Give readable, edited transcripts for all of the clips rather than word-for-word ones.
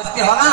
उसके होला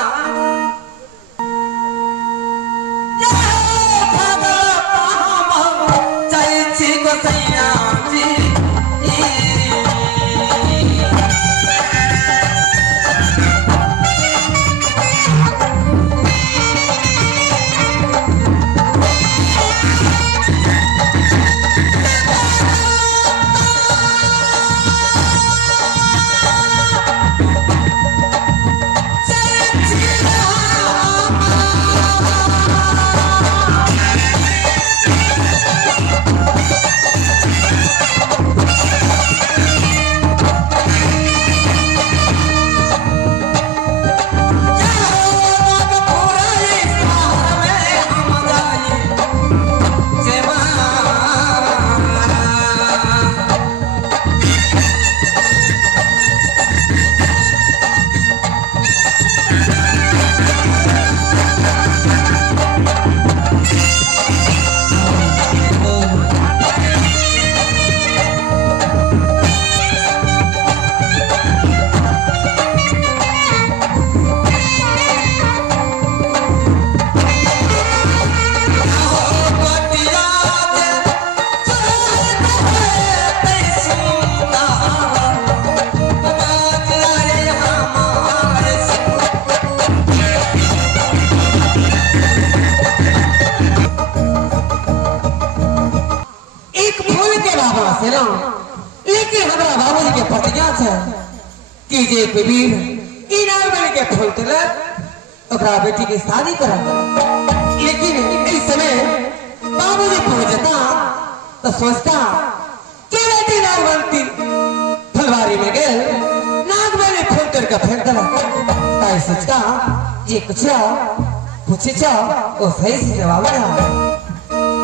लेकिन हमारा बाबूजी के प्रतिज्ञा है कि जे कबीर इनार बन के फूल तलक ओकरा बेटी के शादी करा। लेकिन इस समय बाबूजी पहुंचता तो सोचता कि बेटी नाग बनती फुलवारी में गए नाग बने फूल तर का फेंक दला। ताई सोचता ये कुछ पूछे वो सही से जवाब दिया।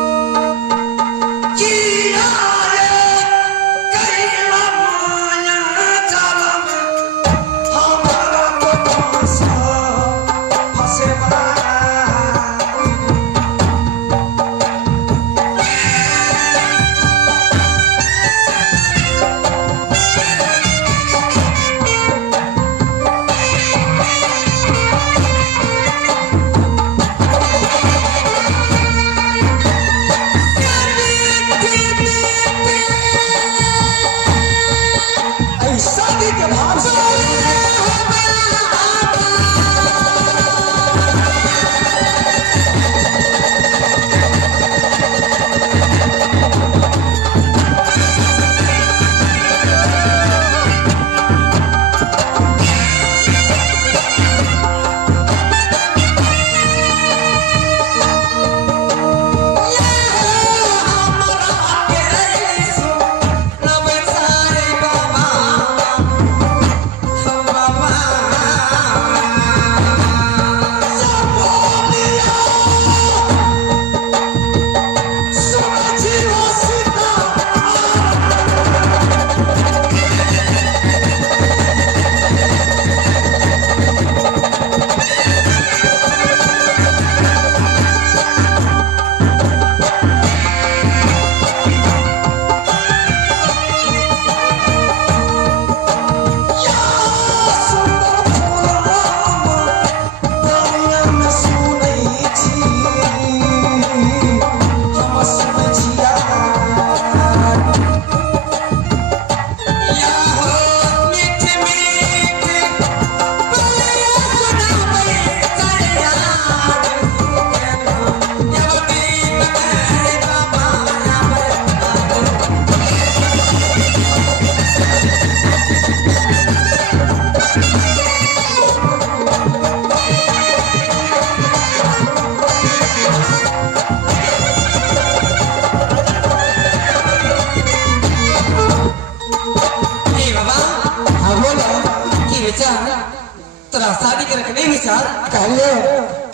तोरा शादी करके नहीं विचार कहले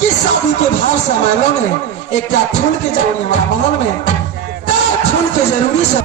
कि शादी के भाव समारोह में एक फूल के जरूरी हमारा महल में फूल के जरूरी से